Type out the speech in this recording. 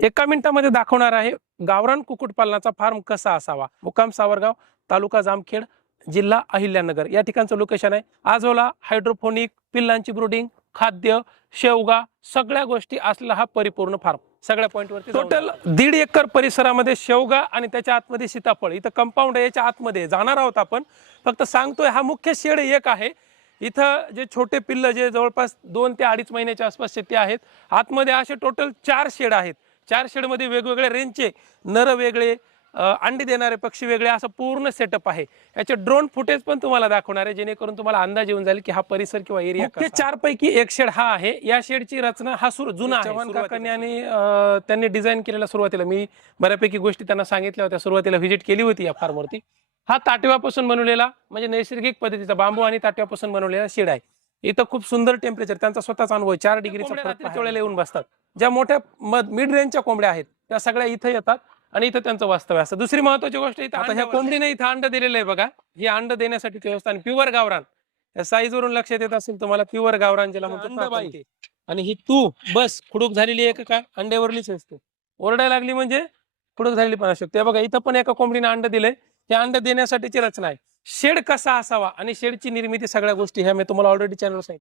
एका मिनिटामध्ये दाखवणार आहे गावरान कुक्कुटपालनाचा फार्म कसा असावा। मुक्काम सावरगाव, तालुका जामखेड, जिल्हा अहिल्यानगर या ठिकाणचं लोकेशन आहे। आजोला हायड्रोपोनिक, पिल्लांची ब्रूडिंग, खाद्य, शेवगा सगळ्या गोष्टी असलेला हा परिपूर्ण फार्म। सगळ्या पॉइंटवरती टोटल 1.5 एकर परिसरामध्ये शेवगा आणि त्याच्या आतमध्ये सीताफळ, इथं कंपाऊंड आहे, याच्या आतमध्ये जाणार आहोत आपण। फक्त सांगतोय हा मुख्य शेड एक आहे। इथं जे छोटे पिल्ल जे जवळपास 2 ते 2.5 महिन्याच्या आसपासचे ते आहेत। आतमध्ये असे टोटल 4 शेड आहेत। 4 शेडमध्ये वेगवेगळे रेंजचे नर वेगळे, अंडी देणारे पक्षी वेगळे, असं पूर्ण सेटअप आहे। याचे ड्रोन फुटेज पण तुम्हाला दाखवणार आहे, जेणेकरून तुम्हाला अंदाज येऊन जाईल की हा परिसर किंवा एरिया मुख्य 4 पैकी एक शेड हा आहे। या शेडची रचना हा जुना आहे, चव्हाण काकांनी आणि त्यांनी डिझाइन केलेला। सुरुवातीला मी बऱ्यापैकी गोष्टी त्यांना सांगितल्या होत्या, सुरुवातीला व्हिजिट केली होती या फार्मवरती। हा ताटव्यापासून बनवलेला म्हणजे नैसर्गिक पद्धतीचा बांबू आणि ताटव्यापासून बनवलेला शेड आहे। इथं खूप सुंदर टेम्परेचर, त्यांचा स्वतःचा अनुभव, 4 डिग्रीचा फरक येऊन बसतात। ज्या मोठ्या मिड रेंजच्या कोंबड्या आहेत त्या सगळ्या इथे येतात आणि इथं त्यांचं वास्तव्य असतं। दुसरी महत्त्वाची गोष्ट, इथं आता ह्या कोंबडीने इथं अंड दिलेलं आहे बघा। हे अंड देण्यासाठी व्यवस्था आणि प्युअर गावरान, या साईज वरून लक्षात येत असेल तुम्हाला, प्युअर गावरान ज्याला म्हणतो। आणि ही तू बस खुडूक झालेली आहे का अंड्यावरलीच असते, ओरडायला लागली म्हणजे खुडूक झालेली पण असू शकते। बघा इथं पण एका कोंबडीने अंड दिले, हे अंड देण्यासाठीची रचना आहे। शेड कसा असावा आणि शेडची निर्मिती, सगळ्या गोष्टी ह्या मी तुम्हाला ऑलरेडी चॅनल सांगितलं।